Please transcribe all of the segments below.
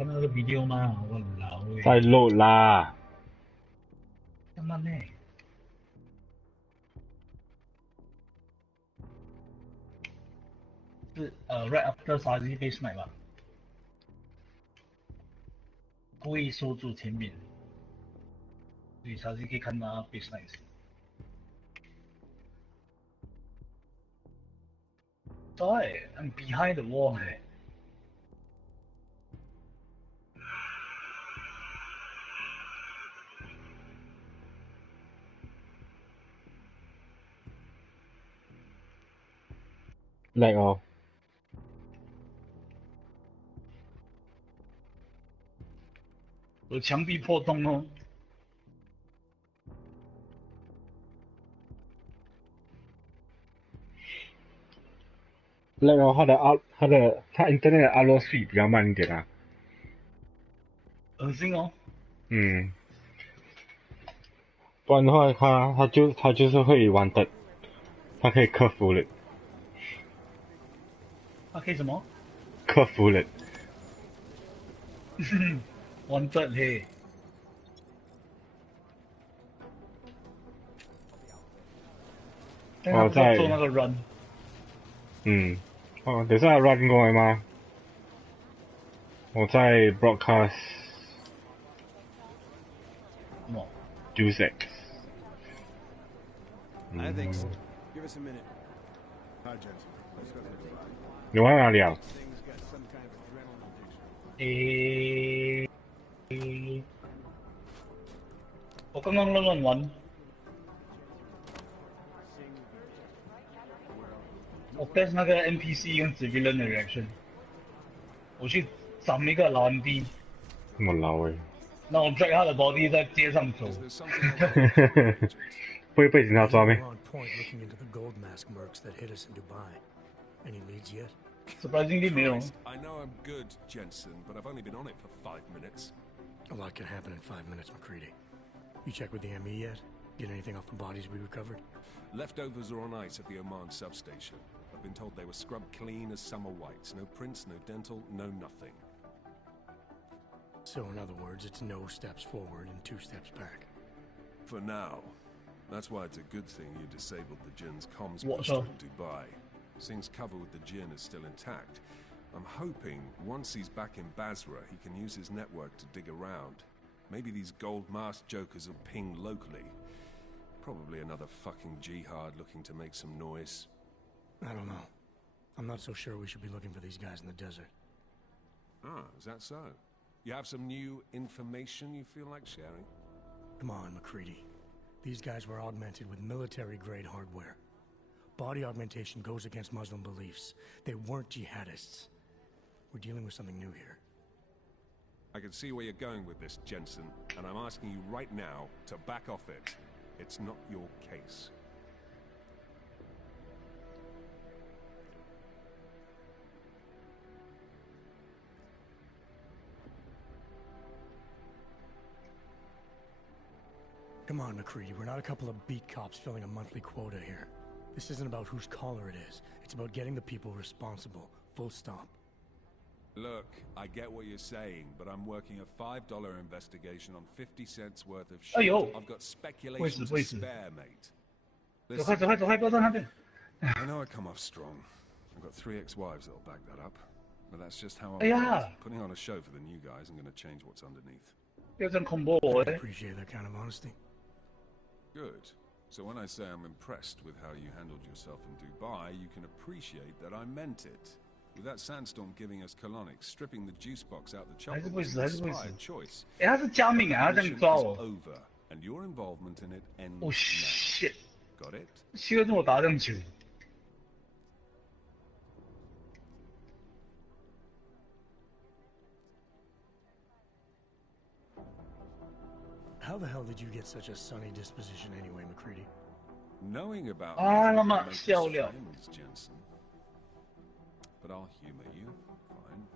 看那个 video 吗？我老喂。在录啦。干嘛呢？是right after 杀鸡被 snipe 吧？故意收住前面，所以杀鸡可以看到被 snipe。对，I'm behind the wall 哎。lag 哦。有墙壁破洞哦。lag 哦，它 internet 的 upload speed 比较慢一点啊。恶心哦。嗯。不然的话，它就是会完的，它可以克服了。它可以什么？克服了。完蛋嘿。但他不是要做那个 run。哦，等下 run 过来吗？我在 broadcast。什么 Deus Ex。I think so. Give us a minute. Hi, Jensen. 你玩哪里啊？我刚刚乱玩。我 test 那个 NPC 跟 civilian 的 reaction。我去找一个老 MD。我老诶。那我 drag 他的 body 在街上走。不会被警察抓咩？ Surprisingly 没有。 I know I'm good, Jensen, but I've only been on it for 5 minutes. A lot can happen in 5 minutes, McCready. You check with the ME yet? Get anything off the bodies we recovered? Leftovers are on ice at the Oman substation. I've been told they were scrubbed clean as summer whites. No prints, no dental, no nothing. So in other words, it's no steps forward and 2 steps back. For now. That's why it's a good thing you disabled the Jinn's comms What, booster sir? in Dubai. Since cover with the Jinn is still intact, I'm hoping once he's back in Basra, he can use his network to dig around. Maybe these gold mask jokers will ping locally. Probably another fucking jihad looking to make some noise. I don't know. I'm not so sure we should be looking for these guys in the desert. Ah, is that so? You have some new information you feel like sharing? Come on, McCready. These guys were augmented with military-grade hardware. Body augmentation goes against Muslim beliefs. They weren't jihadists. We're dealing with something new here. I can see where you're going with this, Jensen, and I'm asking you right now to back off it. It's not your case. Come on, McCready. We're not a couple of beat cops filling a monthly quota here. This isn't about whose collar it is. It's about getting the people responsible. Full stop. Look, I get what you're saying, but I'm working a $5 investigation on 50 cents worth of shit. I've got speculation to spare, mate. Listen, I know I come off strong. I've got 3 ex-wives that'll back that up. But that's just how I'm built. Putting on a show for the new guys isn't going to change what's underneath. I appreciate that kind of honesty. Good. So when I say I'm impressed with how you handled yourself in Dubai, you can appreciate that I meant it. With that sandstorm giving us colonics, stripping the juice box out the chopper was an inspired choice. The mission is over, and your involvement in it ends now. Shit. Got it? 需要我打上去。 How the hell did you get such a sunny disposition anyway, McCready? Knowing about Jensen. But I'll humor you. Fine.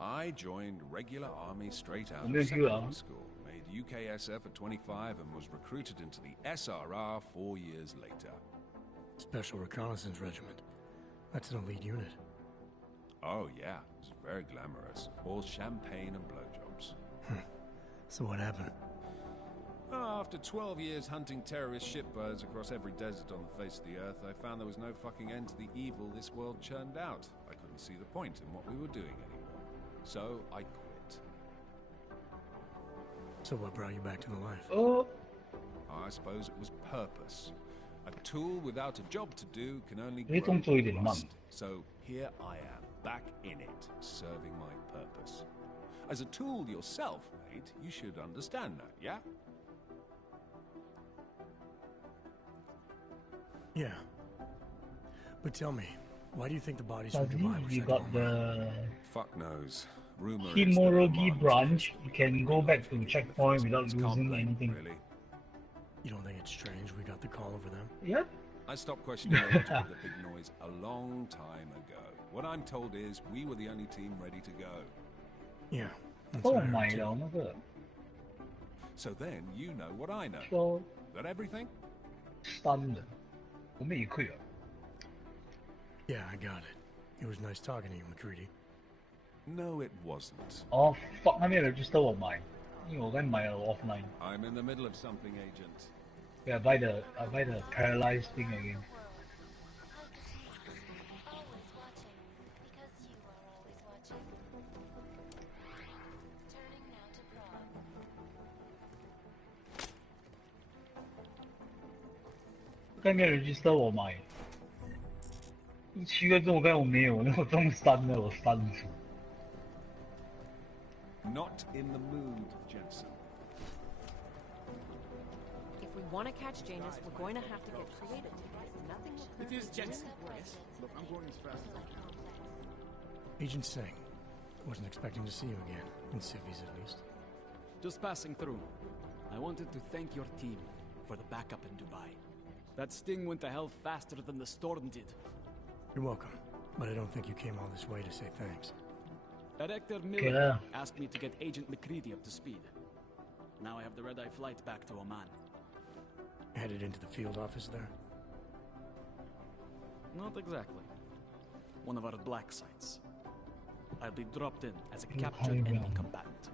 I joined regular army straight out of secondary school, made UKSF at 25 and was recruited into the SRR 4 years later. Special Reconnaissance Regiment. That's an elite unit. Oh yeah, it's very glamorous. All champagne and blowjobs. So what happened? After 12 years hunting terrorist shitbirds across every desert on the face of the earth, I found there was no fucking end to the evil this world churned out. I couldn't see the point in what we were doing anymore. So I quit. So what brought you back to the life? Oh. I suppose it was purpose. A tool without a job to do can only They grow don't do it in rust. month. So here I am, back in it, serving my purpose. As a tool yourself, mate, you should understand that, yeah? Yeah. But tell me, why do you think the bodies from Dubai were You sent got home? the Fuck knows. Rumor Himorogi branch. You can go back to checkpoint without losing anything. Really. You don't think it's strange we got the call over them? Yep. I stopped questioning the logic of the big noise a long time ago. What I'm told is we were the only team ready to go. Yeah. That's Oh what I heard my too. god. So then you know what I know. So That everything? stunned. 我们也亏了。 Yeah, I got it. It was nice talking to you, McCready. No, it wasn't.哦 fuck， 那边 register 我买，因为我刚买了 offline。 I'm in the middle of something, Agent. Yeah, I buy the paralyzed thing again. Not register 我买，7个钟我刚才我没有，那我中3了，我删除。 Not in the mood, Jensen. If we want to catch Janus, we're going to have to get creative. Nothing will It is Jensen, yes. Look, I'm going as fast as I can. Agent Singh. Wasn't expecting to see you again, in civvies at least. Just passing through. I wanted to thank your team for the backup in Dubai. That sting went to hell faster than the storm did. You're welcome, but I don't think you came all this way to say thanks. Director Miller Yeah. asked me to get Agent McCready up to speed. Now I have the red-eye flight back to Oman. Headed into the field office there? Not exactly. One of our black sites. I'll be dropped in as a Blue captured Highway. enemy combatant.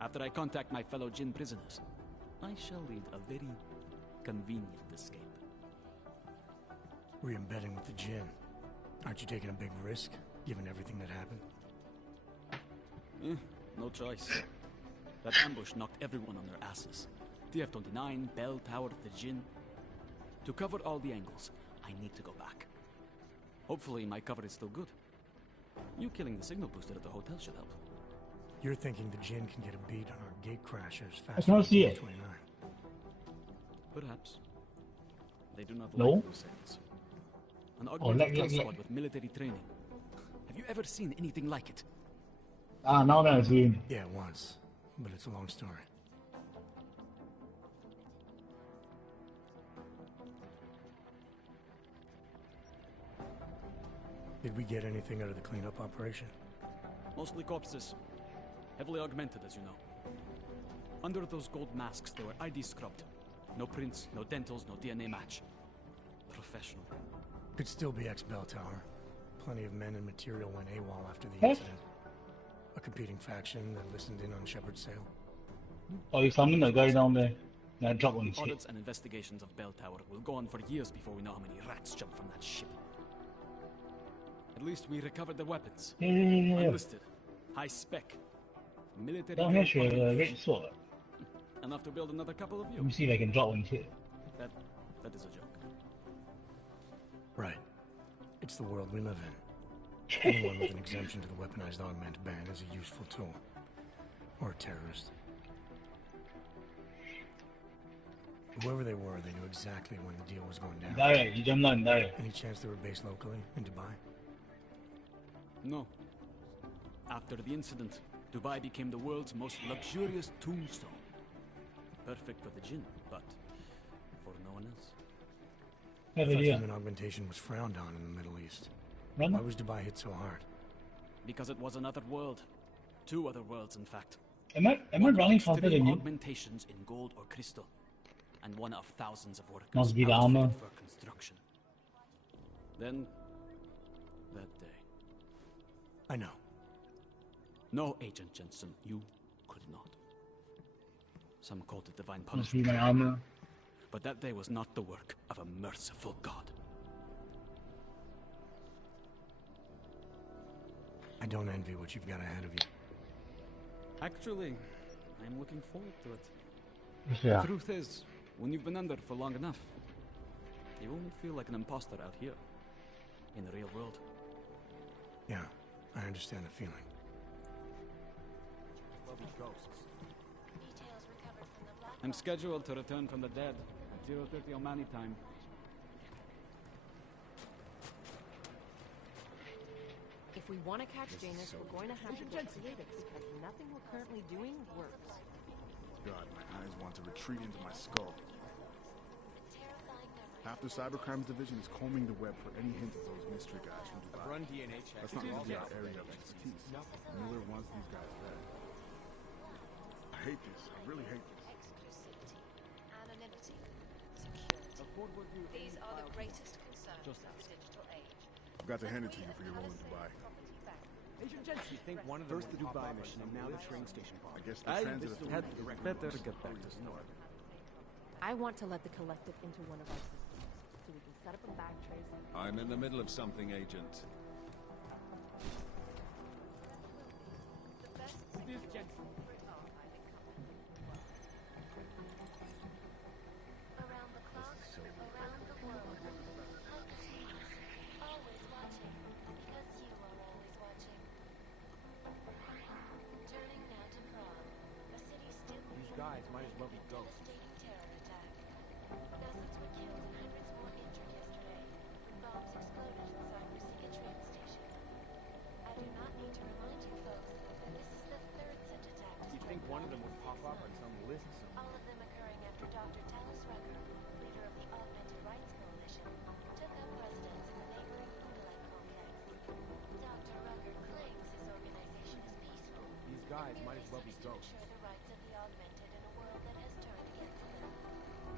After I contact my fellow Jinn prisoners, I shall lead a very convenient escape. Re-embedding with the Jinn. Aren't you taking a big risk, given everything that happened? No choice. That ambush knocked everyone on their asses. TF-29, Bell Tower, the Jinn. To cover all the angles, I need to go back. Hopefully my cover is still good. You killing the signal booster at the hotel should help. You're thinking the Jinn can get a beat on our gate crashers I faster can't than see it. TF-29. Perhaps. They do not No? like Crusades. An lag, augmented lag, lag. squad with military training. Have you ever seen anything like it? Ah, now that it's green. Yeah, once. But it's a long story. Did we get anything out of the cleanup operation? Mostly corpses. Heavily augmented, as you know. Under those gold masks, they were ID scrubbed. No prints, no dentals, no DNA match. Professional. Could still be ex-Bell Tower. Plenty of men and material went AWOL after the Huh? incident. A competing faction that listened in on Shepard's sale. Oh, you summoned the guy down there. That drop on his head. Audits and investigations of Bell Tower will go on for years before we know how many rats jumped from that ship. At least we recovered their weapons. Yeah. Unlisted. High spec. Military. 当天 grade 学 augmentation. 给错了。 Enough to build another couple of Let you. me see if I can drop on his head. That is a joke. Right. It's the world we live in. Anyone with an exemption to the weaponized augment ban is a useful tool. Or a terrorist. Whoever they were, they knew exactly when the deal was going down. Direct, you jump down direct. Any chance they were based locally, in Dubai? No. After the incident, Dubai became the world's most luxurious tombstone. Perfect for the Jinn, but for no one else. I Have thought idea. human augmentation was frowned on in the Middle East. Run. Why was Dubai hit so hard? Because it was another world. Two other worlds, in fact. Am I One of running faster extreme than you? augmentations in gold or crystal, and one of thousands of workers Must be the outfitted armor. for construction. Then, that day, I know. No, Agent Jensen, you could not. Some called it divine Must be punishment. my armor. But that day was not the work of a merciful God. I don't envy what you've got ahead of you. Actually, I'm looking forward to it. Yeah. The truth is, when you've been under for long enough, you won't feel like an imposter out here, in the real world. Yeah, I understand the feeling. I'm scheduled to return from the dead at 0:30 Omani time. If we want to catch Janus, we're going to have to get creative because nothing we're currently doing works. God, my eyes want to retreat into my skull. Half the Cybercrimes Division is combing the web for any hint of those mystery guys from Dubai. Run DNA check. That's not really our area of expertise. Miller wants these guys dead. I hate this. I really hate this. Exclusivity, anonymity, security. These are the greatest concerns of the digital age. I've got to hand it to you for your role in Dubai. Agent Jensen, you think one of them first the Dubai mission and now the train station bomb. I guess the transit had authority better get back to Snort. I want to let the collective into one of our systems so we can set up a backtrace. I'm in the middle of something, Agent. The best Deus Jensen. around the clock, around the world. Always watching, because you are always watching. Turning now to Prague, a city still These guys might as well be ghosts. devastating terror attack. Dozens were killed and hundreds more injured yesterday when bombs exploded inside Rasiga train station. I do not need to remind you folks that this is the third such attack to You think one of them would pop up on some list? all of them occurring after Dr. Talos Rucker, leader of the Augmented Rights Coalition, took up residence in the neighboring Unilite complex. Dr. Rucker claims his organization is peaceful. These guys and might as well merely be seeks to ghosts. ensure the rights of the augmented in a world that has turned against them.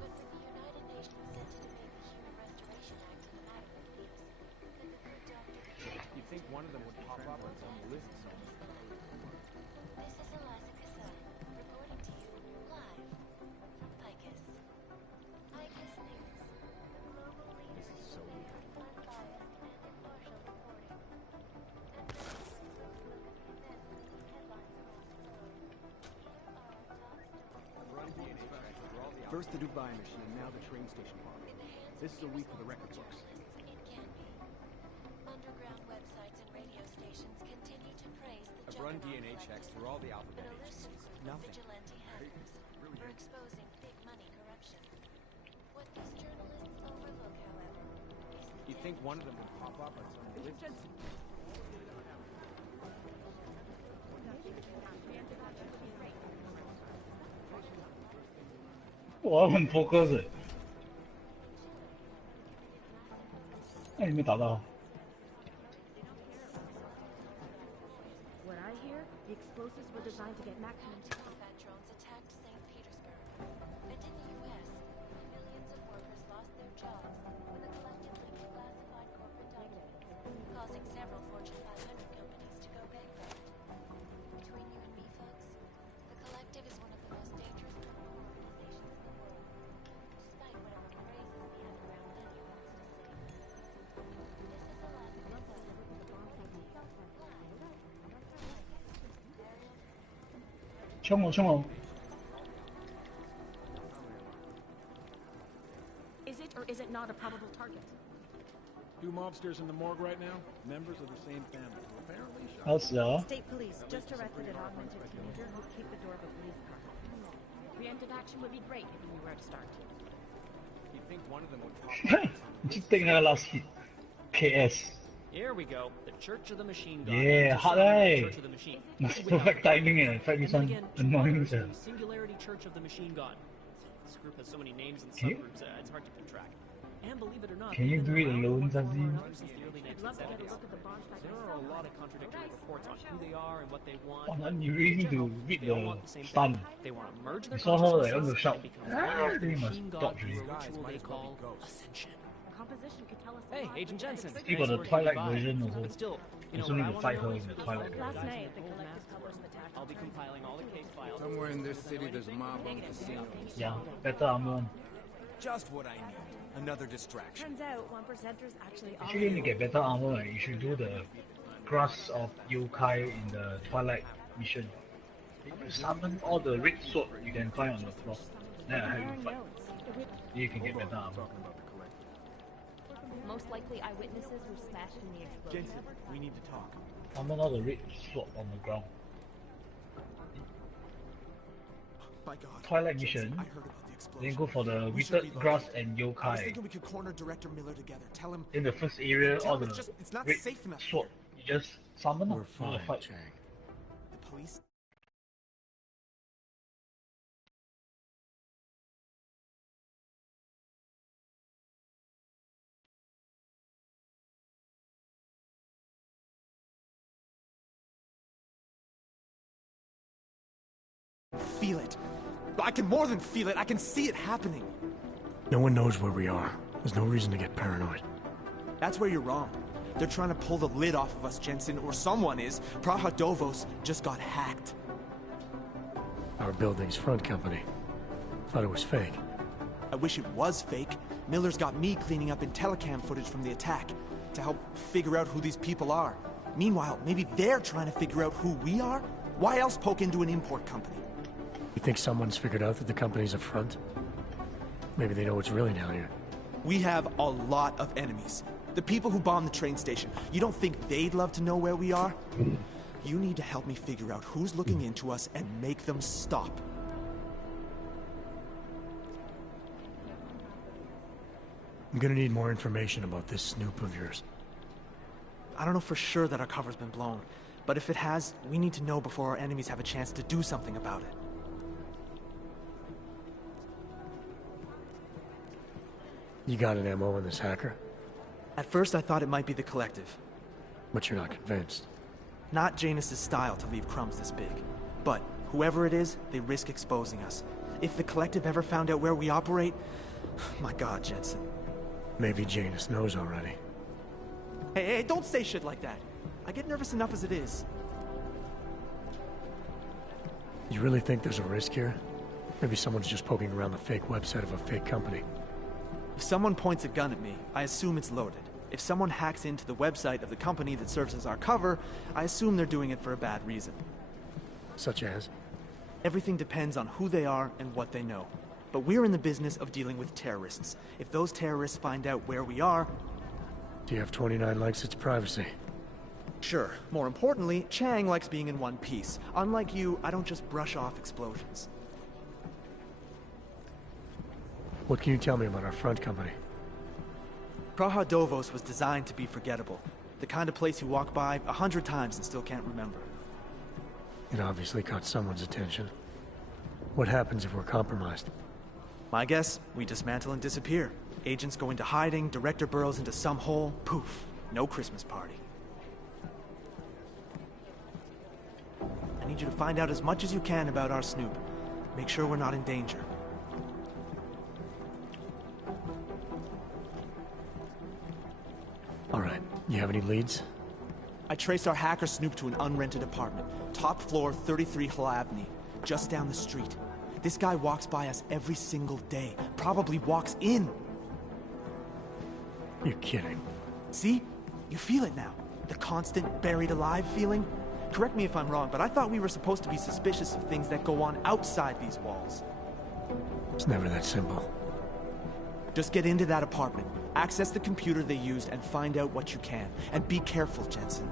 But with the United Nations set to debate the Human Restoration Act in the matter of peace, that the good doctor You think one of them would pop up on some list? This is Eliza Kasai, reporting to you live from Picus. Picus News, the global leader in unbiased and impartial reporting. And this is where we'll look at the events making headlines around the world. Here are our top stories. Run DNA check for all the first the Dubai mission and now the train station bomb. In the hands This is of a week for the record books. journalists, it can be. Underground websites and radio stations continue to praise the I've run juggernaut DNA checks collective, for all the an alphabet elusive agencies. group of Nothing. vigilante hackers for exposing big money corruption. What these journalists overlook, however, is the You think one of them would pop up on some list?我很 focus 欸。哎，没打到。 What I hear, the explosives were designed to get maximum. combat drones attacked St. Petersburg. And in the U.S., millions of workers lost their jobs when the collective leaked classified corporate documents, causing several Fortune 500 companies to go bankrupt. Between you and me, folks, the collective is one of the most dangerous criminal organizations in the world, despite whatever praises the underground venue wants to sing. This is Alaska Kasai, reporting to you live. Ariel, 冲我冲我！ Is it or is it not a probable target? Two mobsters in the morgue right now, members of the same family. Apparently, 好死啊！ State police just arrested an augmented teenager who kicked the door of a police car. Preemptive action would be great if you knew where to start. You think one of them would pop up? 你去顶那个 last hit KS。 Here we go. The Church of the Machine God. Yeah, hot The day. Church of the Machine. That's Without perfect timing eh. Fight me And some again, annoying the stuff. Singularity Church of the Machine God. This group has so many names and Can you- subgroups, it's hard to keep track. And believe it or not, Can you they've do it been around alone, one form or Zazie? another since the early I'd love to get a 1970s. look at the bonfire There are a lot of contradictory reports on who they are and what they want. Oh, then you really need to read They all the want the same stun. thing. They want to merge their I saw her like on the consciousnesses shout. and become Ah, one with the they must machine god dodge through me. a ritual they call ascension. Composition could tell us a Hey, lot Agent about Jensen. it. You got nice the work in Twilight Dubai. version also. But still, You still need to fight her in the Twilight. Last night, the Collective published the tactics. I'll be compiling all the case files. Somewhere in this city, there's a mob on the casino. Yeah, better armor. Just what I need. Another distraction. Turns out, 1%ers actually are. Actually, to get better armor, you should do the Grass of Yokai in the Twilight mission. Summon all the red sword you can find on the floor. Then I have you fight. You can get better armor. Most likely eyewitnesses were smashed in the explosion. Jensen, we need to talk. Summon all the red sword on the ground. By God. Twilight mission. I heard about the explosion. Then go for the withered grass and I was yokai. thinking we could corner Director Miller together. Tell him. In the first area, all the it's not red safe enough sword. You just summon We're them. fine, Fight. Chang. The police. Feel it. I can more than feel it. I can see it happening. No one knows where we are. There's no reason to get paranoid. That's where you're wrong. They're trying to pull the lid off of us, Jensen, or someone is. Praha Dovos just got hacked. Our building's front company. Thought it was fake. I wish it was fake. Miller's got me cleaning up IntelliCam footage from the attack to help figure out who these people are. Meanwhile, maybe they're trying to figure out who we are? Why else poke into an import company? You think someone's figured out that the company's a front? Maybe they know what's really down here. We have a lot of enemies. The people who bombed the train station. You don't think they'd love to know where we are? You need to help me figure out who's looking into us and make them stop. I'm gonna need more information about this snoop of yours. I don't know for sure that our cover's been blown, but if it has, we need to know before our enemies have a chance to do something about it. You got an MO on this hacker? At first I thought it might be the Collective. But you're not convinced. Not Janus's style to leave crumbs this big. But whoever it is, they risk exposing us. If the Collective ever found out where we operate... My God, Jensen. Maybe Janus knows already. Hey, don't say shit like that. I get nervous enough as it is. You really think there's a risk here? Maybe someone's just poking around the fake website of a fake company. If someone points a gun at me, I assume it's loaded. If someone hacks into the website of the company that serves as our cover, I assume they're doing it for a bad reason. Such as? Everything depends on who they are and what they know. But we're in the business of dealing with terrorists. If those terrorists find out where we are... Do you have 29 likes its privacy? Sure. More importantly, Chang likes being in one piece. Unlike you, I don't just brush off explosions. What can you tell me about our front company? Praha Dovos was designed to be forgettable. The kind of place you walk by 100 times and still can't remember. It obviously caught someone's attention. What happens if we're compromised? My guess, we dismantle and disappear. Agents go into hiding, Director burrows into some hole, poof, no Christmas party. I need you to find out as much as you can about our Snoop. Make sure we're not in danger. All right, you have any leads? I traced our hacker Snoop to an unrented apartment. Top floor, 33 Hlavny, just down the street. This guy walks by us every single day. Probably walks in. You're kidding. See? You feel it now. The constant buried alive feeling. Correct me if I'm wrong, but I thought we were supposed to be suspicious of things that go on outside these walls. It's never that simple. Just get into that apartment, access the computer they used, and find out what you can. And be careful, Jensen.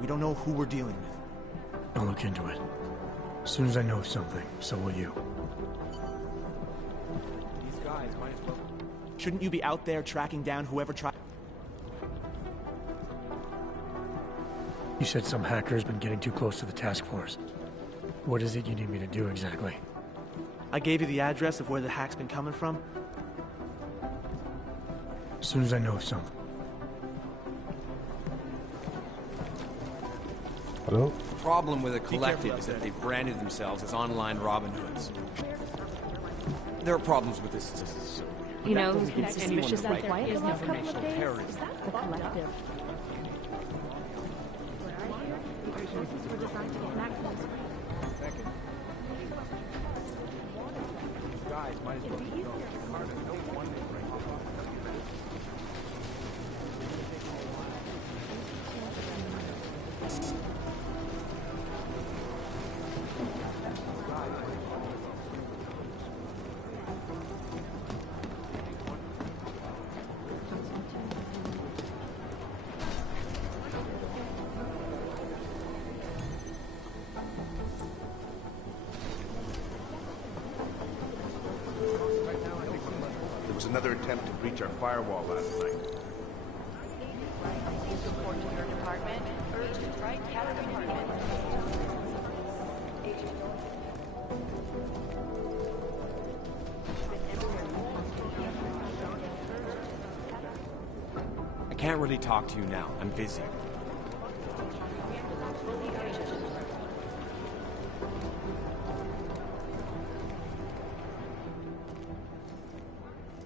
We don't know who we're dealing with. I'll look into it. As soon as I know something, so will you. These guys might as well... Shouldn't you be out there tracking down whoever tried... You said some hacker's been getting too close to the task force. What is it you need me to do exactly? I gave you the address of where the hack's been coming from. As soon as I know something. Hello? The problem with the Collective is that they've branded themselves as online Robin Hoods. There are problems with this. You know who's been suspicious of Right. quiet Is informational informational terrorism? The Collective. designed to get maximum speed. Second. These guys might as well be going hard. No wonder they break off. Another attempt to breach our firewall last night. Report to your department. Urgent right cabin department. I can't really talk to you now. I'm busy.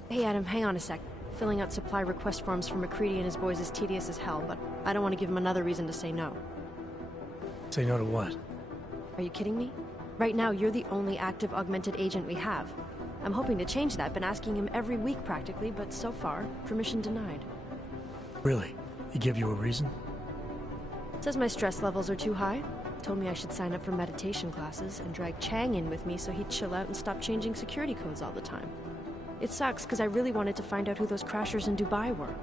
Hey Adam, hang on a sec. Filling out supply request forms for McCready and his boys is tedious as hell, but I don't want to give him another reason to say no. Say no to what? Are you kidding me? Right now, you're the only active augmented agent we have. I'm hoping to change that, been asking him every week practically, but so far, permission denied. Really? He gave you a reason? Says my stress levels are too high. Told me I should sign up for meditation classes and drag Chang in with me so he'd chill out and stop changing security codes all the time. It sucks, because I really wanted to find out who those crashers in Dubai were.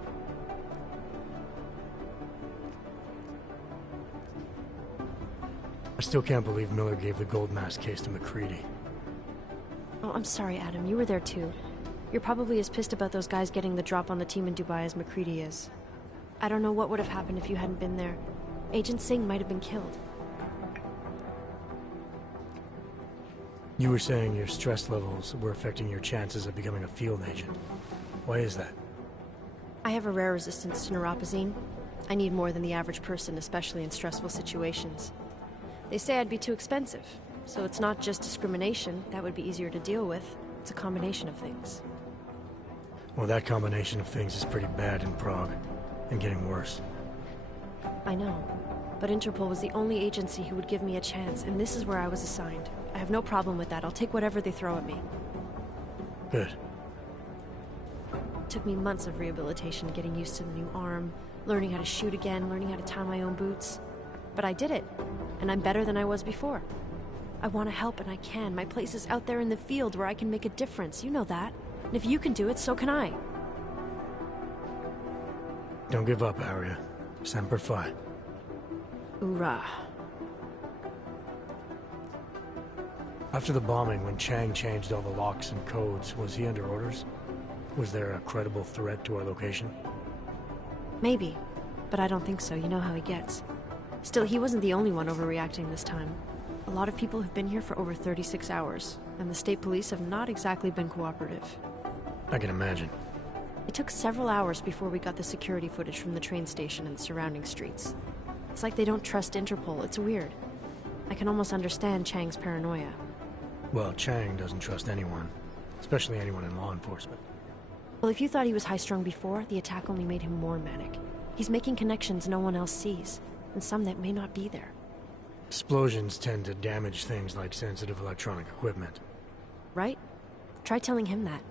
I still can't believe Miller gave the gold mask case to McCready. Oh, I'm sorry, Adam. You were there too. You're probably as pissed about those guys getting the drop on the team in Dubai as McCready is. I don't know what would have happened if you hadn't been there. Agent Singh might have been killed. You were saying your stress levels were affecting your chances of becoming a field agent. Why is that? I have a rare resistance to neuropazine. I need more than the average person, especially in stressful situations. They say I'd be too expensive, so it's not just discrimination. That would be easier to deal with. It's a combination of things. Well, that combination of things is pretty bad in Prague, and getting worse. I know, but Interpol was the only agency who would give me a chance, and this is where I was assigned. I have no problem with that. I'll take whatever they throw at me. Good. It took me months of rehabilitation, getting used to the new arm, learning how to shoot again, learning how to tie my own boots. But I did it, and I'm better than I was before. I want to help, and I can. My place is out there in the field where I can make a difference. You know that. And if you can do it, so can I. Don't give up, Arya. Semper Fi. Hoorah. After the bombing, when Chang changed all the locks and codes, was he under orders? Was there a credible threat to our location? Maybe, but I don't think so. You know how he gets. Still, he wasn't the only one overreacting this time. A lot of people have been here for over 36 hours, and the state police have not exactly been cooperative. I can imagine. It took several hours before we got the security footage from the train station and surrounding streets. It's like they don't trust Interpol. It's weird. I can almost understand Chang's paranoia. Well, Chang doesn't trust anyone, especially anyone in law enforcement. Well, if you thought he was high-strung before, the attack only made him more manic. He's making connections no one else sees, and some that may not be there. Explosions tend to damage things like sensitive electronic equipment. Right? Try telling him that.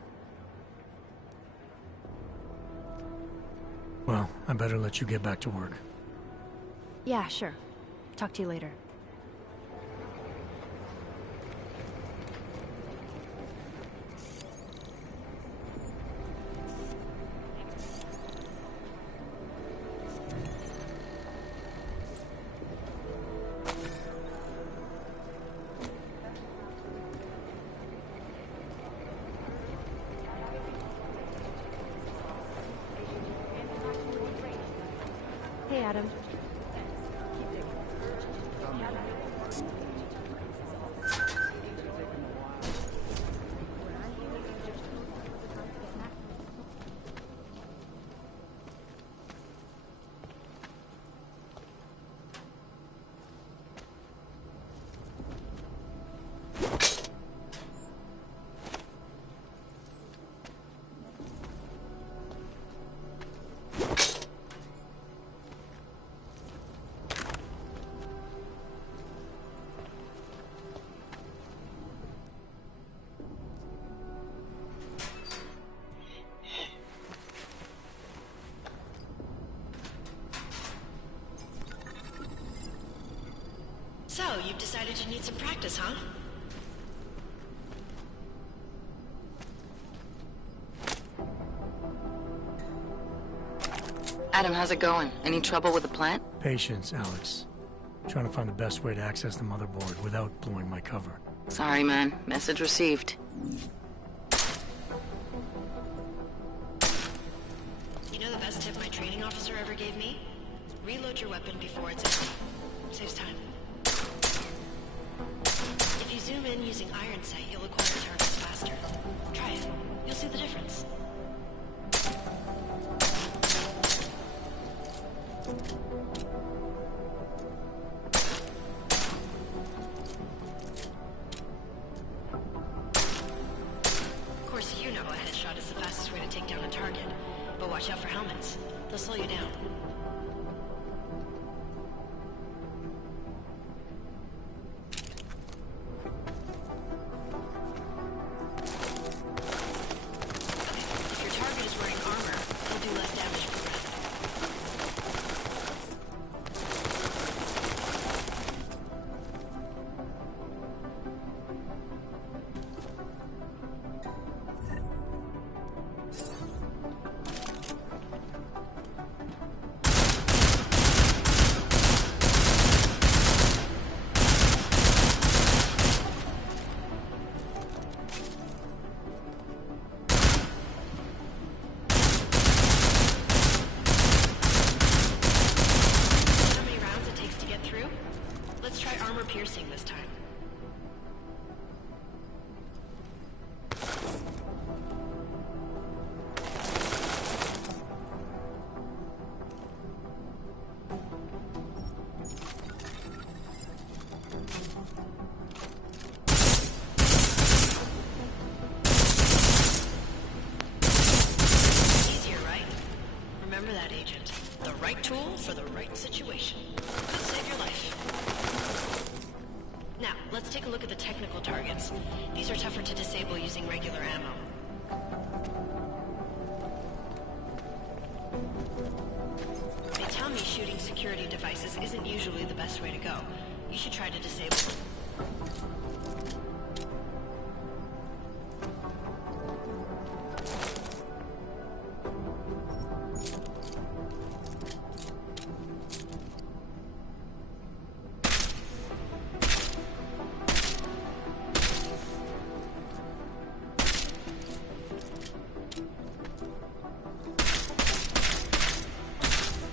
Well, I better let you get back to work. Yeah, sure. Talk to you later. Hey, Adam. So, you've decided you need some practice, huh? Adam, how's it going? Any trouble with the plant? Patience, Alex. Trying to find the best way to access the motherboard without blowing my cover. Sorry, man. Message received. You know the best tip my training officer ever gave me? Reload your weapon before it's empty. Saves time. If you zoom in using iron sight, you'll acquire targets faster. Try it. You'll see the difference. Of course, you know a headshot is the fastest way to take down a target. But watch out for helmets. They'll slow you down. If your target is wearing armor, he'll do less damage per round. How many rounds it takes to get through? Let's try armor piercing this time. Easier, right? Remember that, Agent. The right tool for the right situation. Could save your life. Now, let's take a look at the technical targets. These are tougher to disable using regular ammo. They tell me shooting security devices isn't usually the best way to go. You should try to disable them.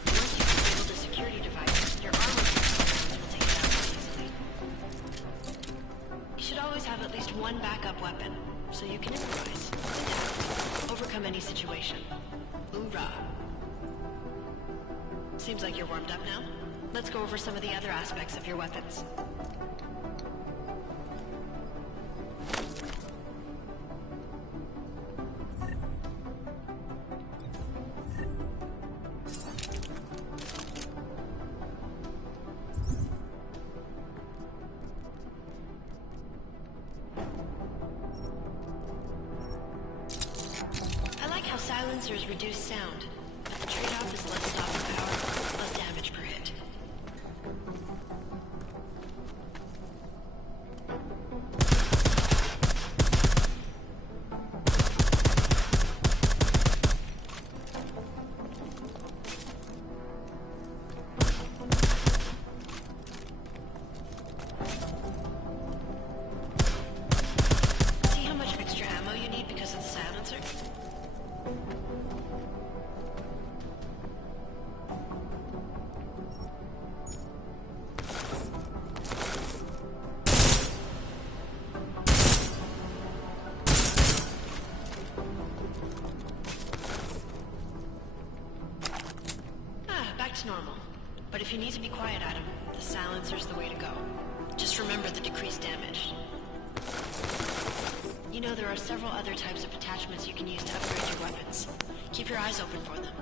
Once you've disabled a security device, your armor will take it out more easily. You should always have at least one backup weapon, so you can improvise, adapt, overcome any situation. Hoorah! Seems like you're warmed up now. Let's go over some of the other aspects of your weapons. I like how silencers reduce sound, but the trade-off is less stopper power, less damage per hit. See how much extra ammo you need because of the silencer? Back to normal. But if you need to be quiet, Adam, the silencer's the way to go. Just remember the decreased damage. You know, there are several other types of attachments you can use to upgrade your weapons. Keep your eyes open for them.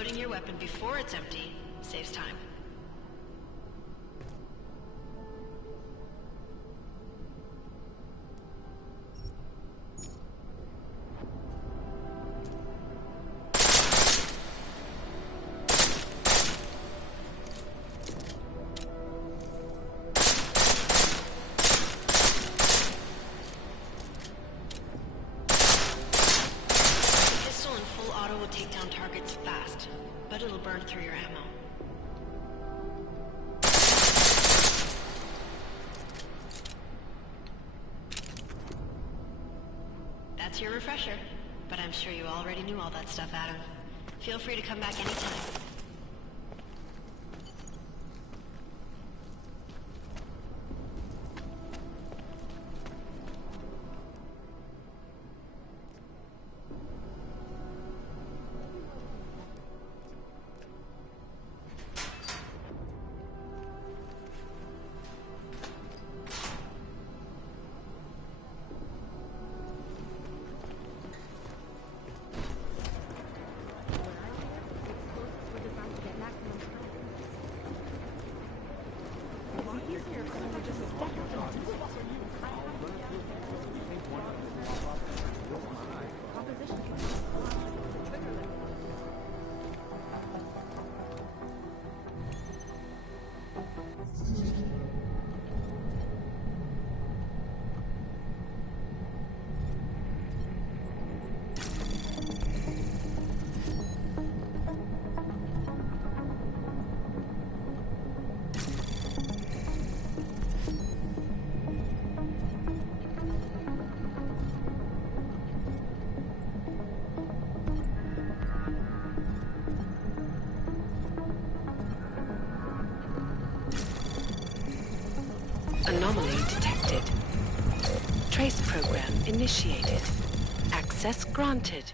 Reloading your weapon before it's empty saves time. Take down targets fast, but it'll burn through your ammo. That's your refresher, but I'm sure you already knew all that stuff, Adam. Feel free to come back anytime. Anomaly detected. Trace program initiated. Access granted.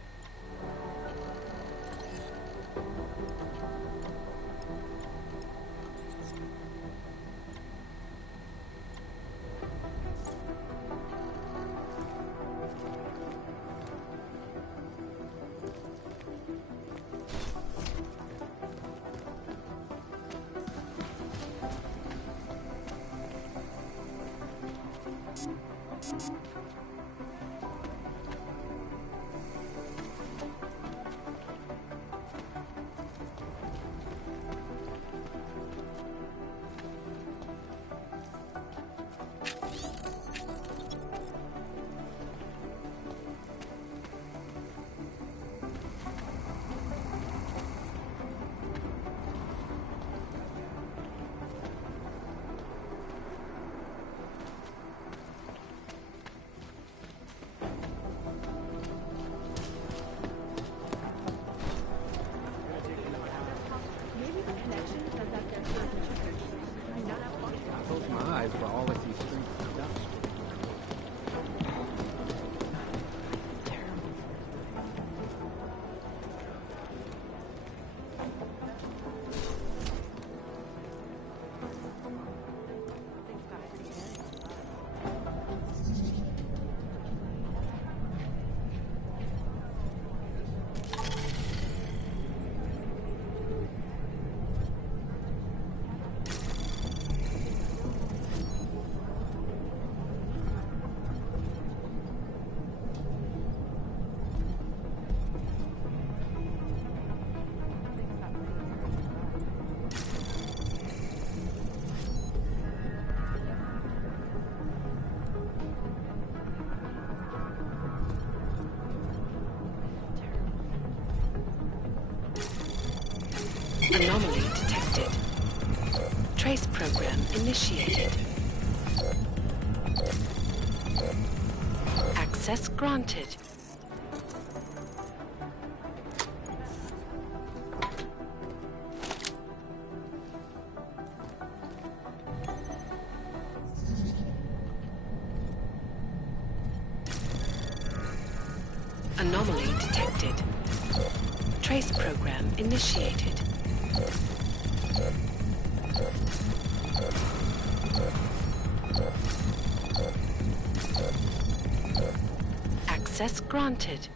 Anomaly detected. Trace program initiated. Access granted. Anomaly detected. Trace program initiated. Access granted.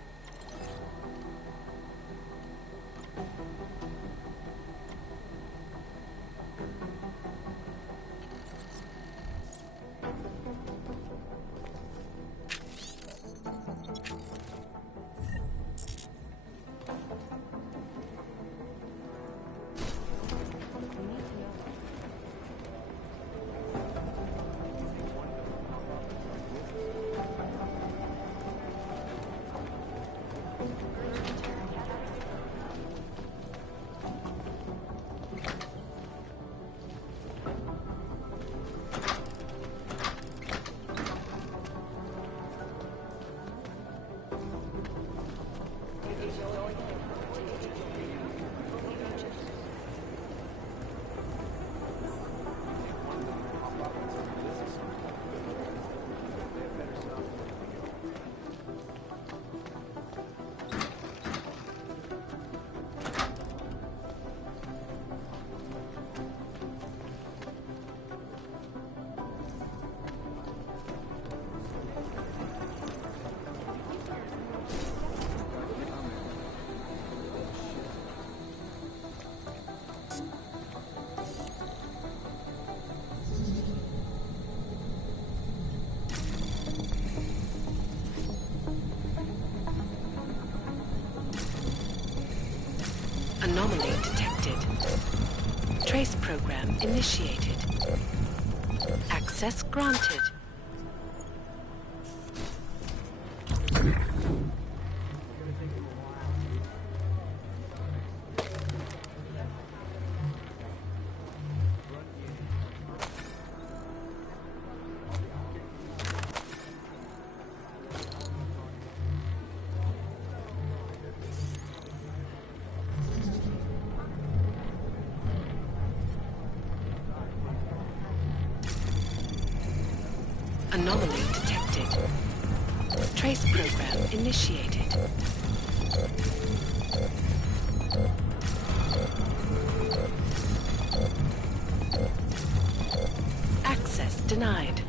Anomaly detected. Trace program initiated. Access granted. Anomaly detected. Trace program initiated. Access denied.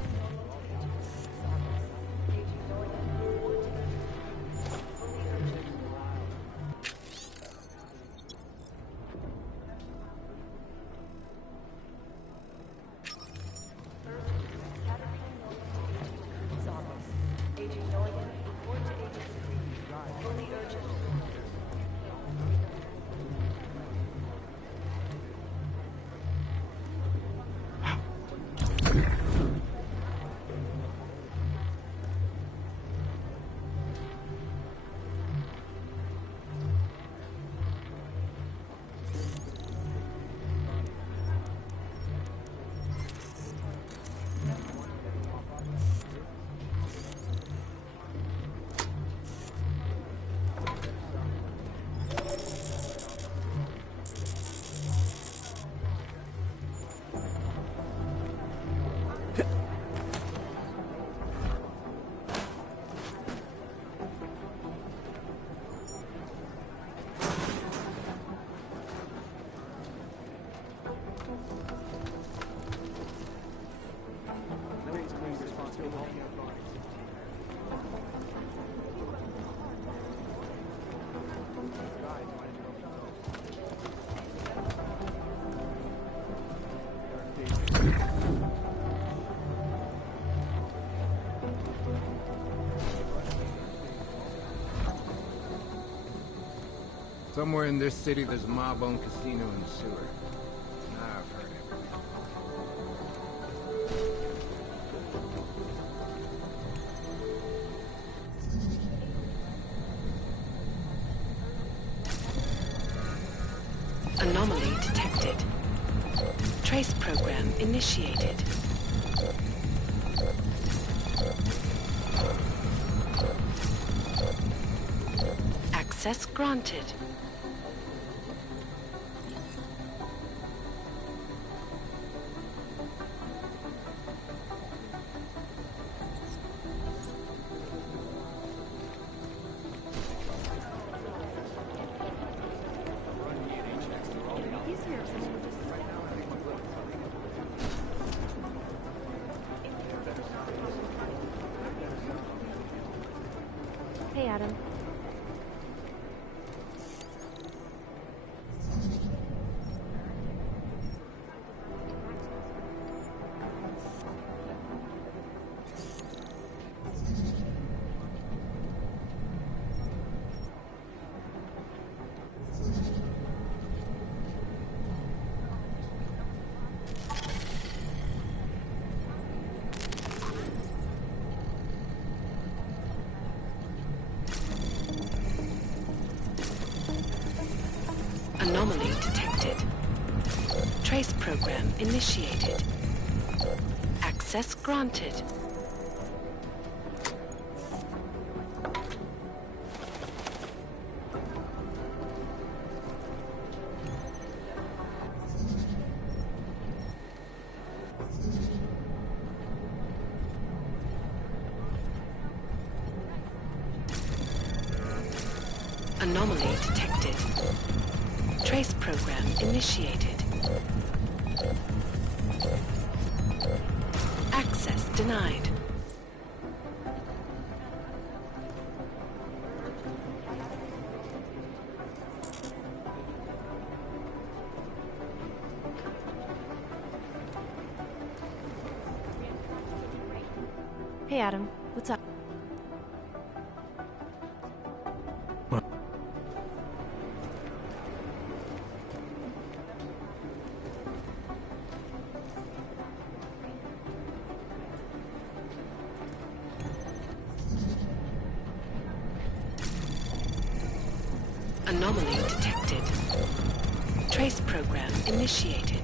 Somewhere in this city, there's a mob-owned casino and sewer. I've heard it. Anomaly detected. Trace program initiated. Access granted. Hey, Adam. Anomaly detected. Trace program initiated. Access granted. Anomaly detected. Trace program initiated. Access denied. Hey Adam, what's up? Anomaly detected. Trace program initiated.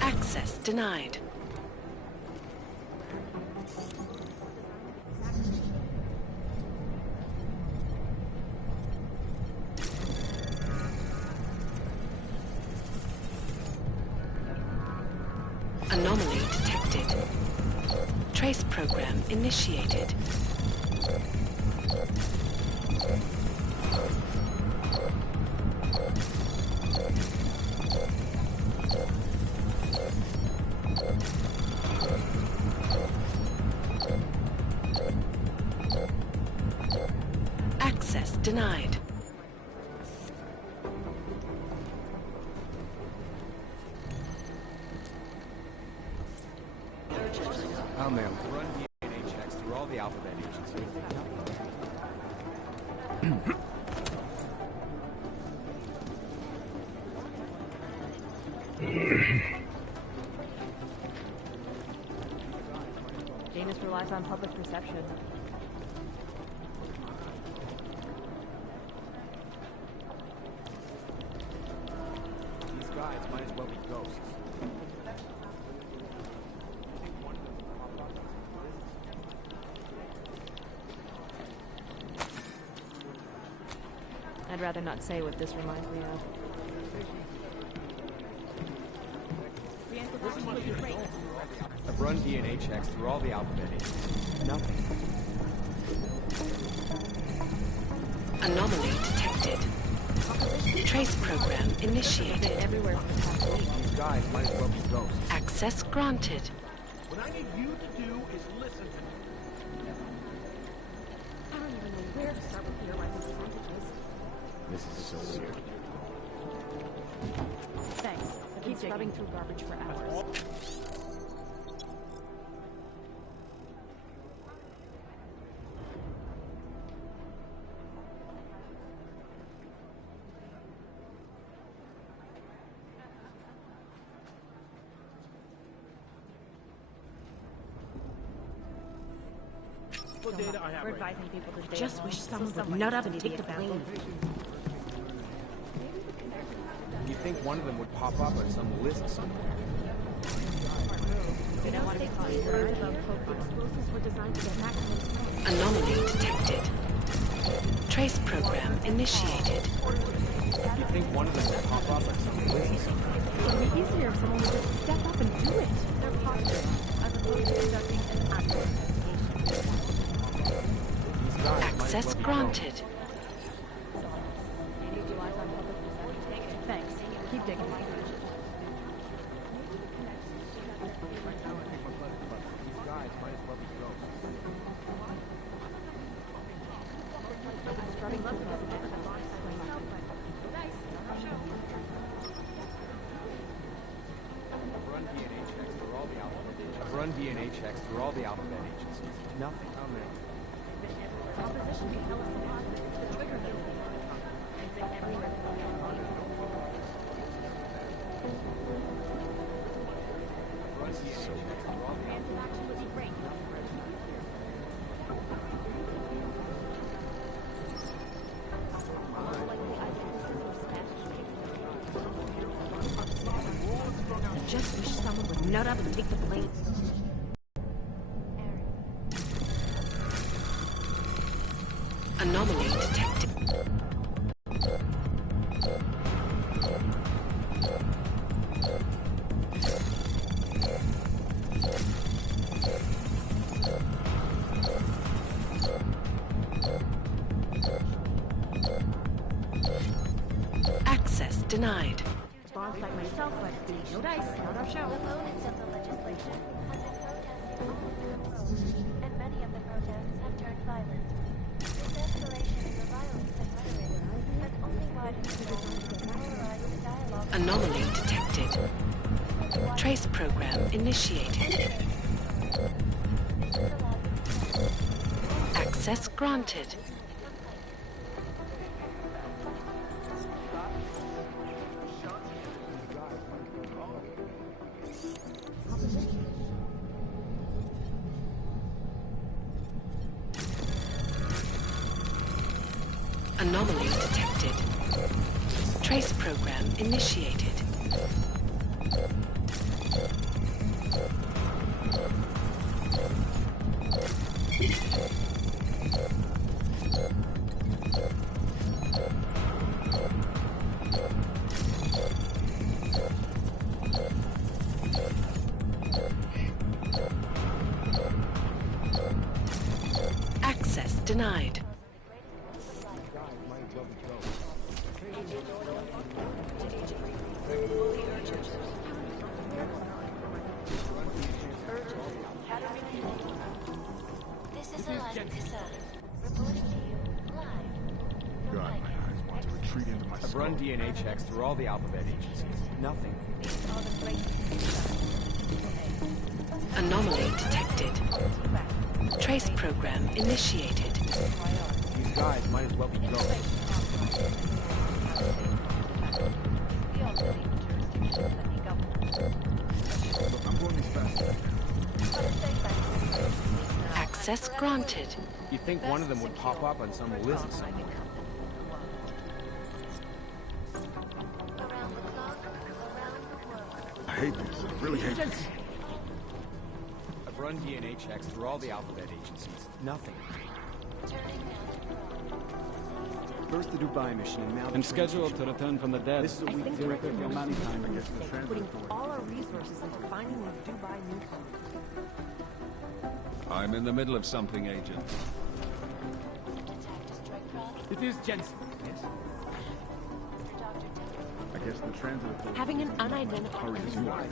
Access denied. Anomaly detected. Trace program initiated. Access denied. I'll nail it. Run DNA checks through all the alphabet agencies. Janus relies on public perception. These guys might as well be ghosts. I'd rather not say what this reminds me of. I've run DNA checks through all the alphabet agencies. Nothing. Anomaly detected. Trace program initiated. Everywhere. These guys might as well be ghosts. Access granted. What I need you to do is listen to me. I don't even know where to start with theorizing percentages. This is so weird. Thanks. I keep scrubbing through garbage for hours. What data I have We're right now? advising people to stay Just alone. wish someone would nut up and take the blame. You think one of them would pop up on some list somewhere? We don't want to be caught either. Explosives were designed to get maximum strength. Anomaly detected. Trace program initiated. You think one of them would pop up on some list somewhere? It would be easier if someone would just step up and do it. They're positive, as opposed to conducting an active investigation. Access granted. Thanks. Keep digging. These guys might as well be ghosts. I've run DNA checks through all the alphabet agencies. Nothing. Oh, man. Opposition can tell us a lot. It's the trigger that will be hard. It's been everywhere. Run DNA checks through all the alphabet Action would be great. I just wish someone would nut up and take the blame. Anomaly detected. denied. Boss like myself, but no dice, not our show. Opponents of the legislation have been protesting all over the world, and many of the protests have turned violent. This escalation in the violence and rhetoric has only widened the gap and polarized the dialogue. Anomaly detected. Trace program initiated. Access granted. Anomaly detected. Trace program initiated. Access denied. This is Alexa, reporting to you live. God, my eyes want to retreat into my I've run DNA checks through all the alphabet agencies. Nothing. Anomaly detected. Trace program initiated. These guys might as well be ghosts. Look, I'm going as fast as I can. Access granted. You'd think one of them would pop up on some list somewhere. I hate this. I really hate this. I've run DNA checks through all the alphabet agencies. Nothing. First the Dubai machine, now I'm scheduled to return from the dead. This is a I week think 0:30 we're on Mountain Time. putting all our resources into finding the Dubai newcomers. I'm in the middle of something, Agent. It is Jensen. Yes. I guess the transit authority Having an unidentified hurry as you are.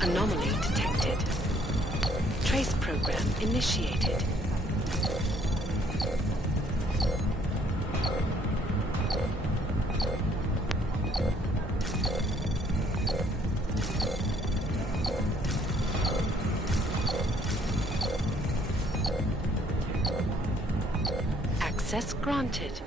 Anomaly detected. Trace program initiated. Access granted.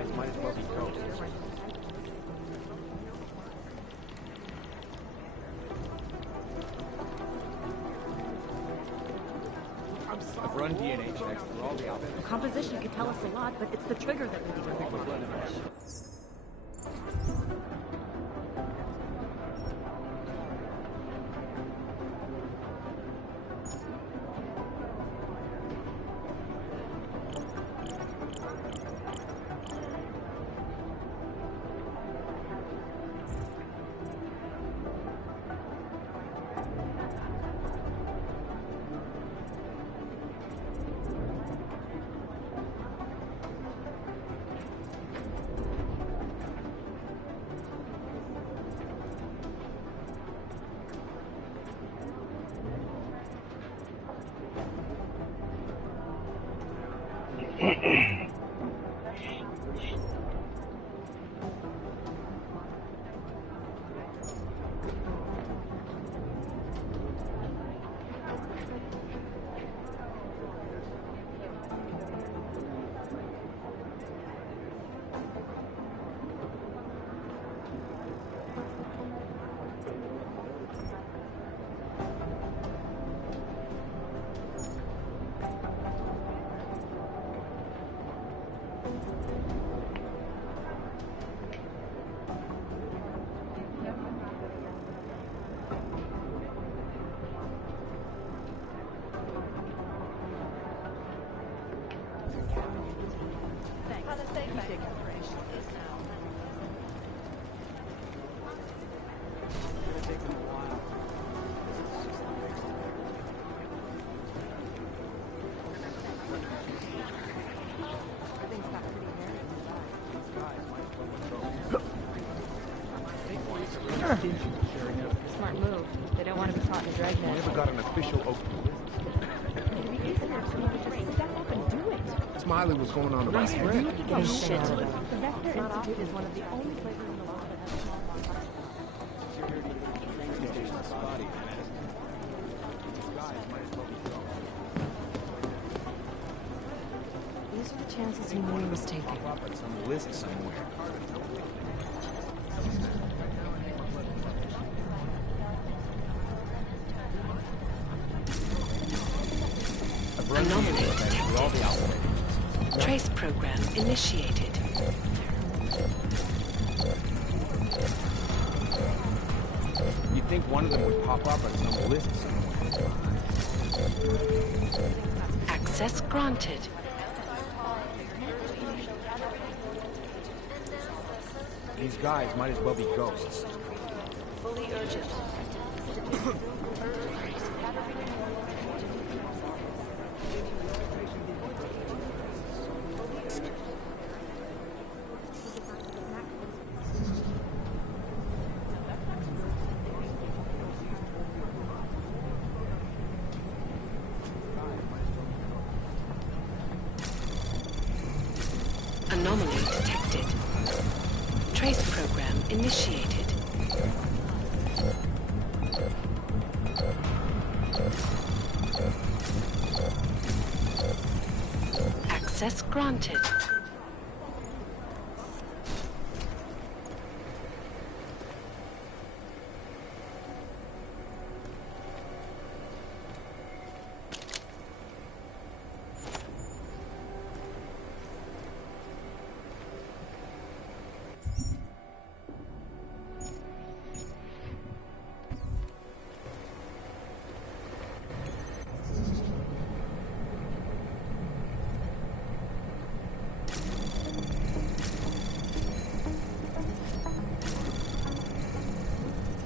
guys might as well be ghosts. I've run DNA checks through all the outlets. The composition could tell us a lot, but it's the trigger that we need to figure out. Smart move. They don't want to be caught in a dragnet. We never got an official open. It'd be easier if someone could just step up and do it. Smiley was going on about You could get shit to them. The Vector Institute is one of the only places in the world that has small bonfires. These are the chances he knew he was taking. Up on some list somewhere. Anomaly detected. Trace program initiated. You'd think one of them would pop up on some list somewhere. Access granted. These guys might as well be ghosts. Fully urgent. Anomaly detected. Trace program initiated. Access granted.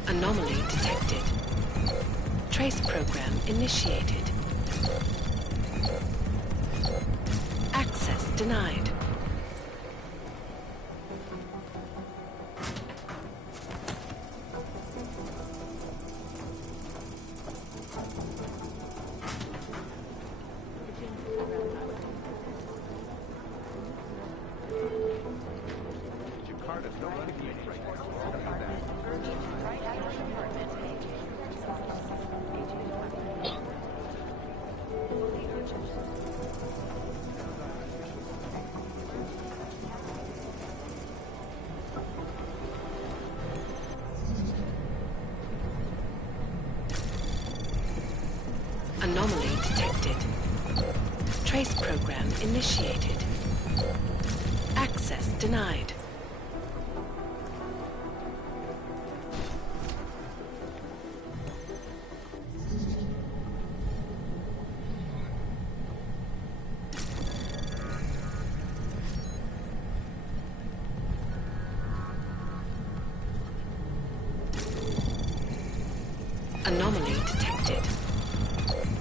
Anomaly detected. Trace program initiated. Access denied. Trace program initiated. Access denied. Anomaly detected.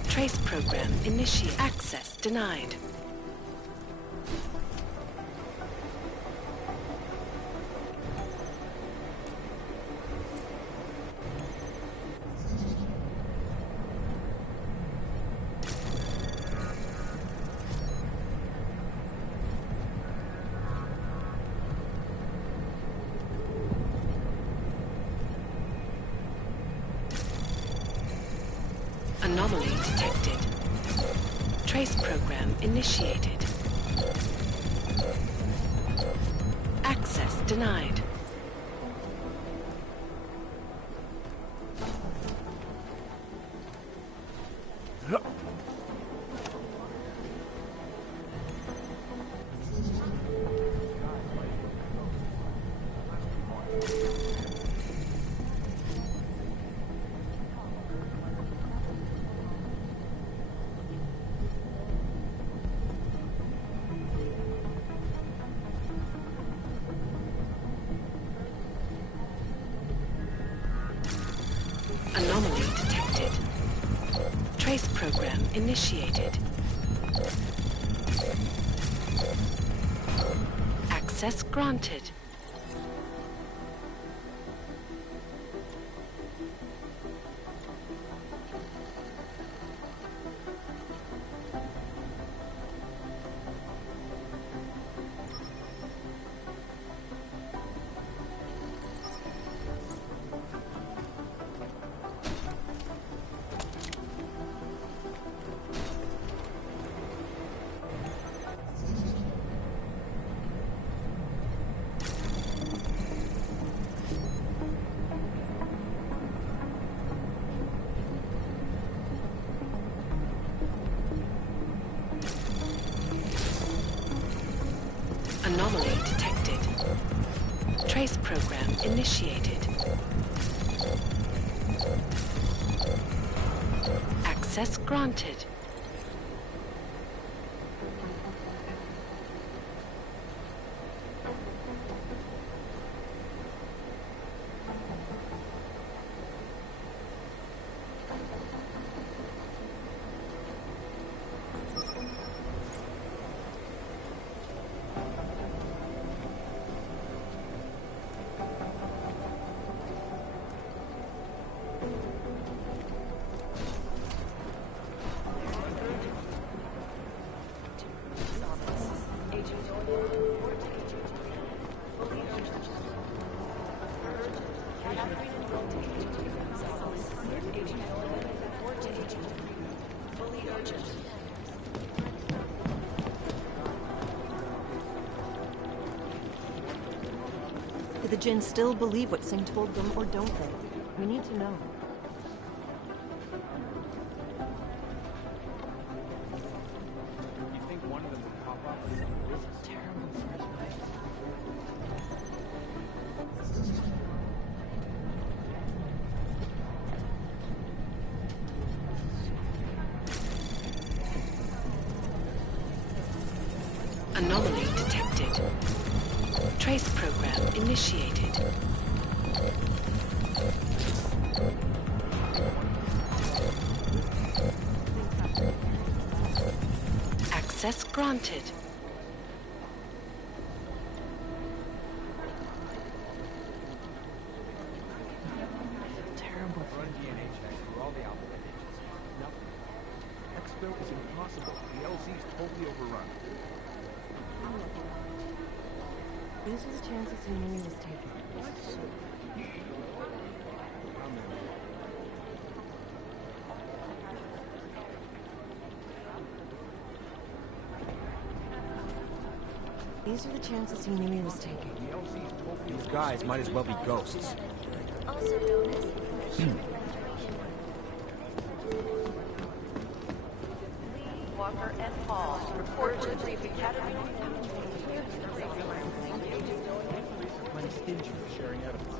Trace program initiate. Access denied. Anomaly detected. Trace program initiated. Access denied. Anomaly detected. Trace program initiated. Access granted. Anomaly detected. Trace program initiated. Access granted. Do the Jinn still believe what Singh told them, or don't they? We need to know. You think one of them would pop up with some risks? Terrible first night. Anomaly detected. Trace program initiated. Access granted. Terrible. Run DNA checks for all the alpha pages. Nothing. Exfil is impossible. The LZ's totally overrun. These are the chances he knew he was taking. These are the chances he knew he was taking. These guys might as well be ghosts. Also known as Walker, and Hall report to the briefing academy. Plenty stingy with sharing evidence.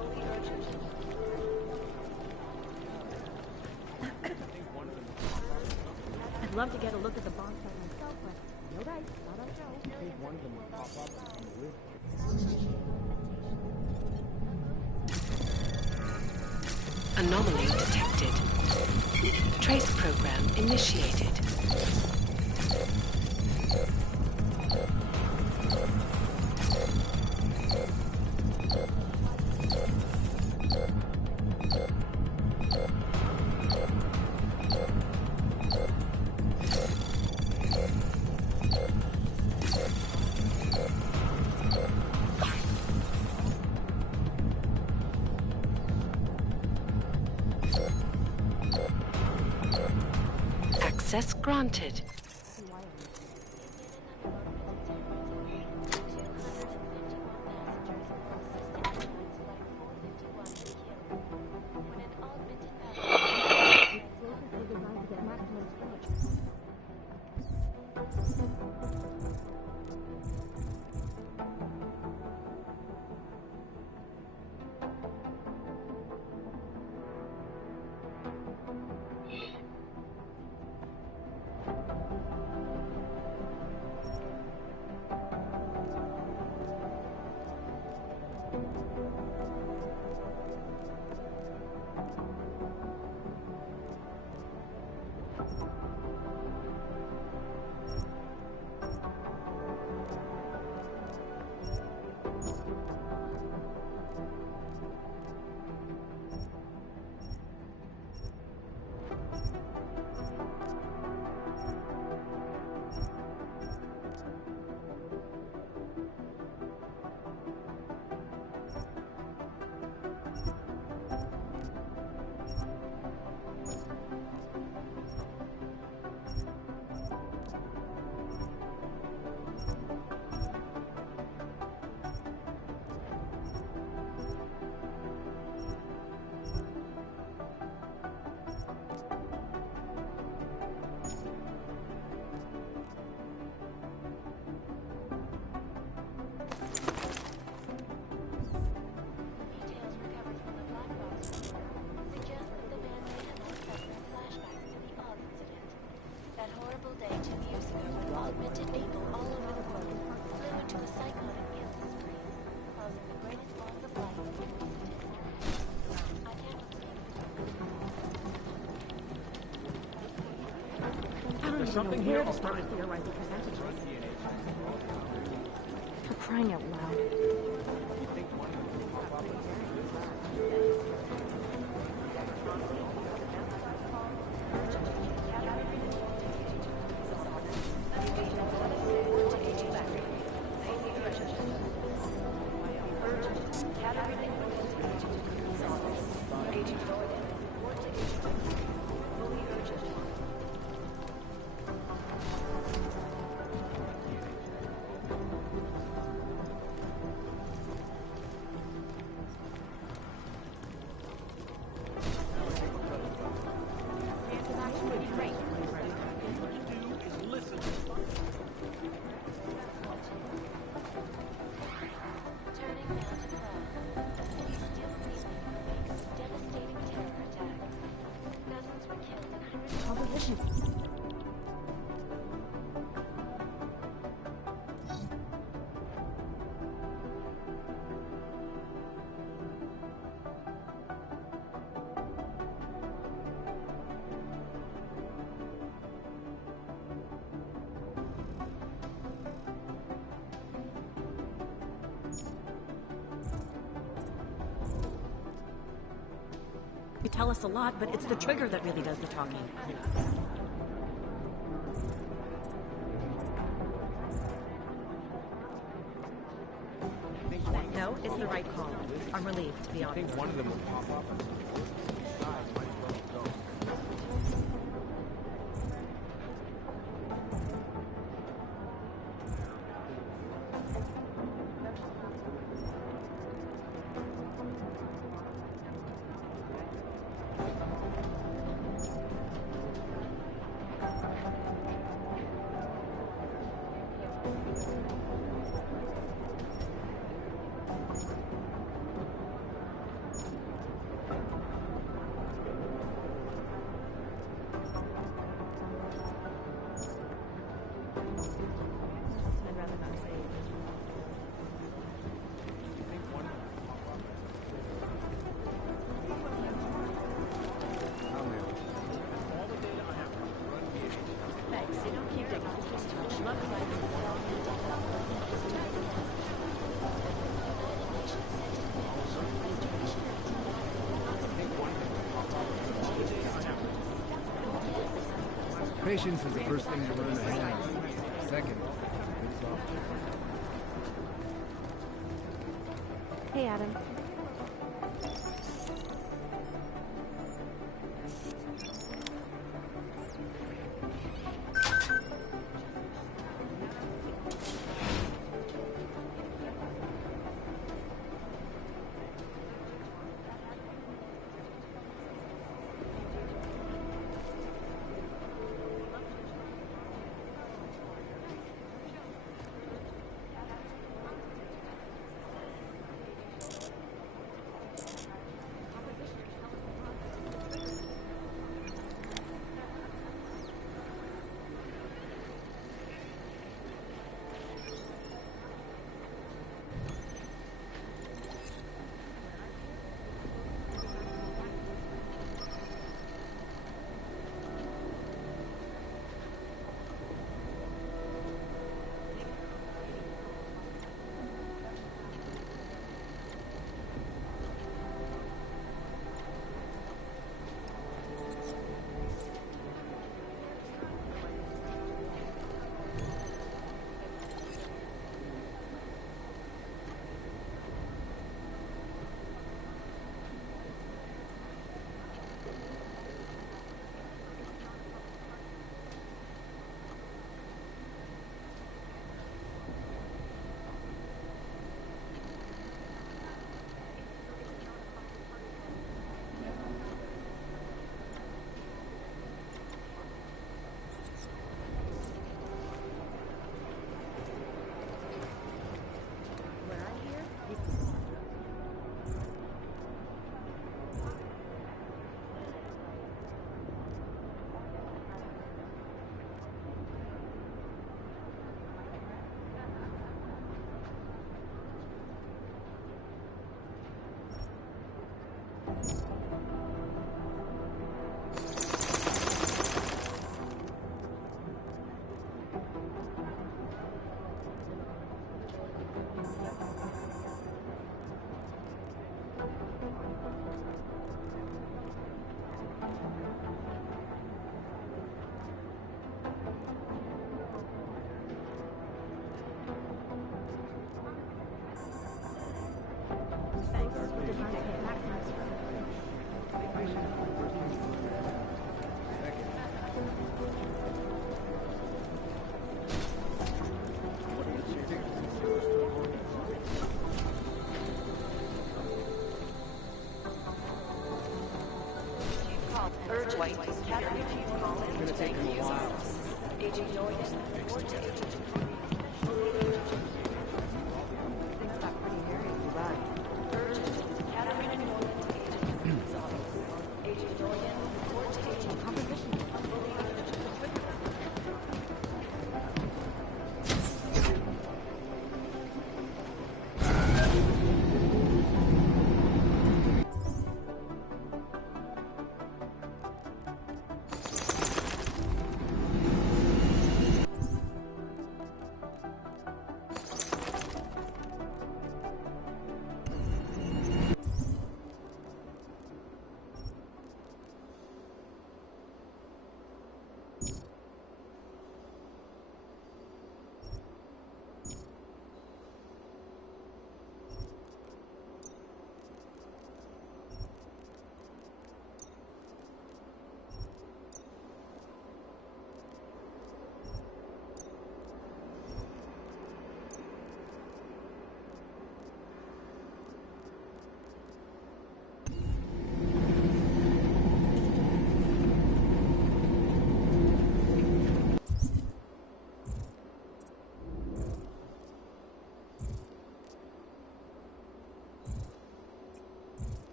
I'd love to get a look at the bonfire myself, but no dice, not on show. I think one of them will pop up and come with. Anomaly detected. Trace program initiated. Access granted. Something here. Where to start with theorizing percentages. For crying out loud. You tell us a lot, but it's the trigger that really does the talking. No, it's the right call. I'm relieved, to be honest. I think one of them will pop up and besides, might as well go. Patience is the first thing you learn to handle. Second, good software. Hey, Adam.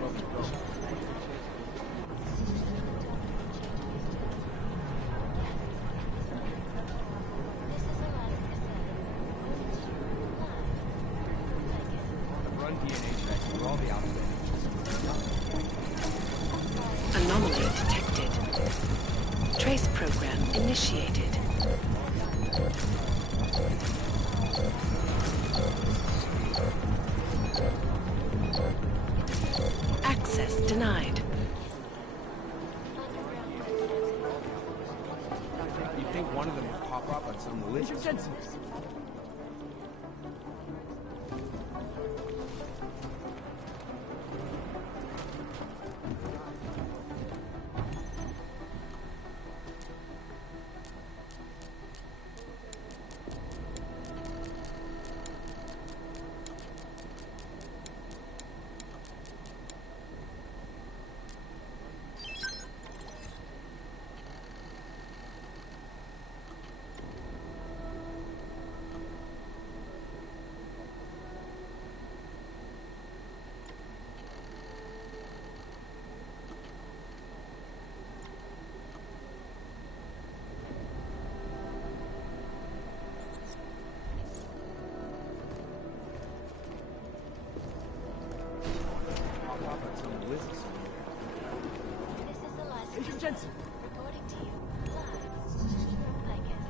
well be ghosts. Run DNA checks for all the outstanding. Anomaly detected. Trace program initiated. Access denied. You think one of them would pop up on some list? Agent Jensen! Reporting to you live from Vegas.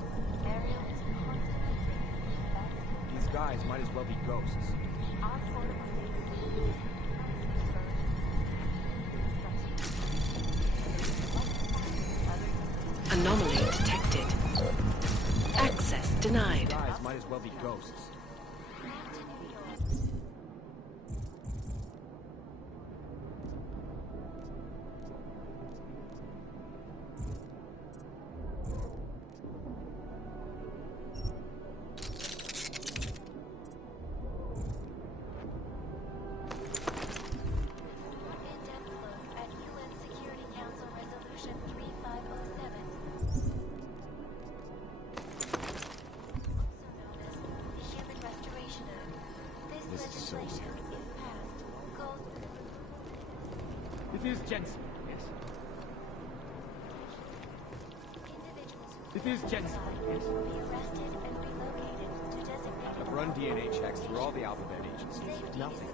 Ariel is constantly bringing back. These guys might as well be ghosts. Anomaly detected. Access denied. These guys might as well be ghosts. This is Jensen. Yes. This is Jensen. Yes. I've run DNA checks through all the alphabet agencies. Nothing.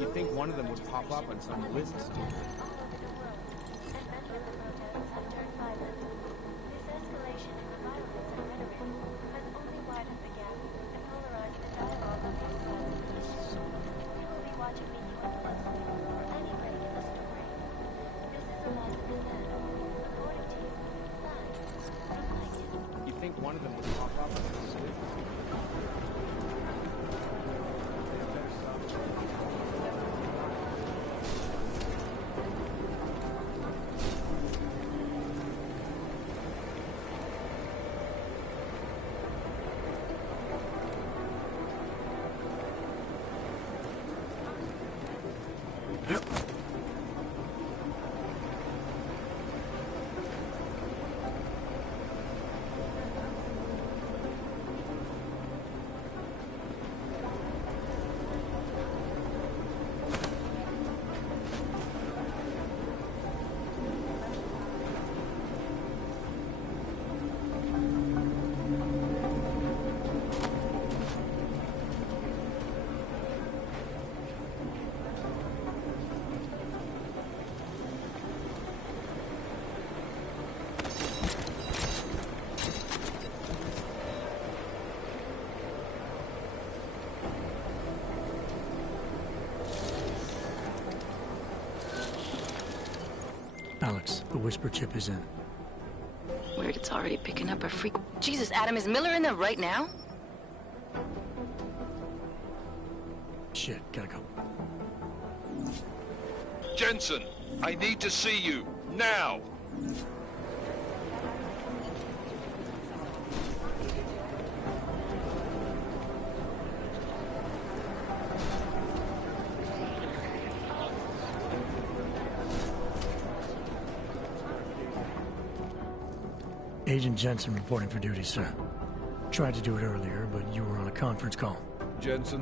You think one of them would pop up on some list? You think one of them would pop up on some list? Alex, the whisper chip is in. Weird, it's already picking up a freak. Jesus, Adam, is Miller in there right now? Shit, gotta go. Jensen, I need to see you, now! Agent Jensen reporting for duty, sir. Tried to do it earlier, but you were on a conference call. Jensen,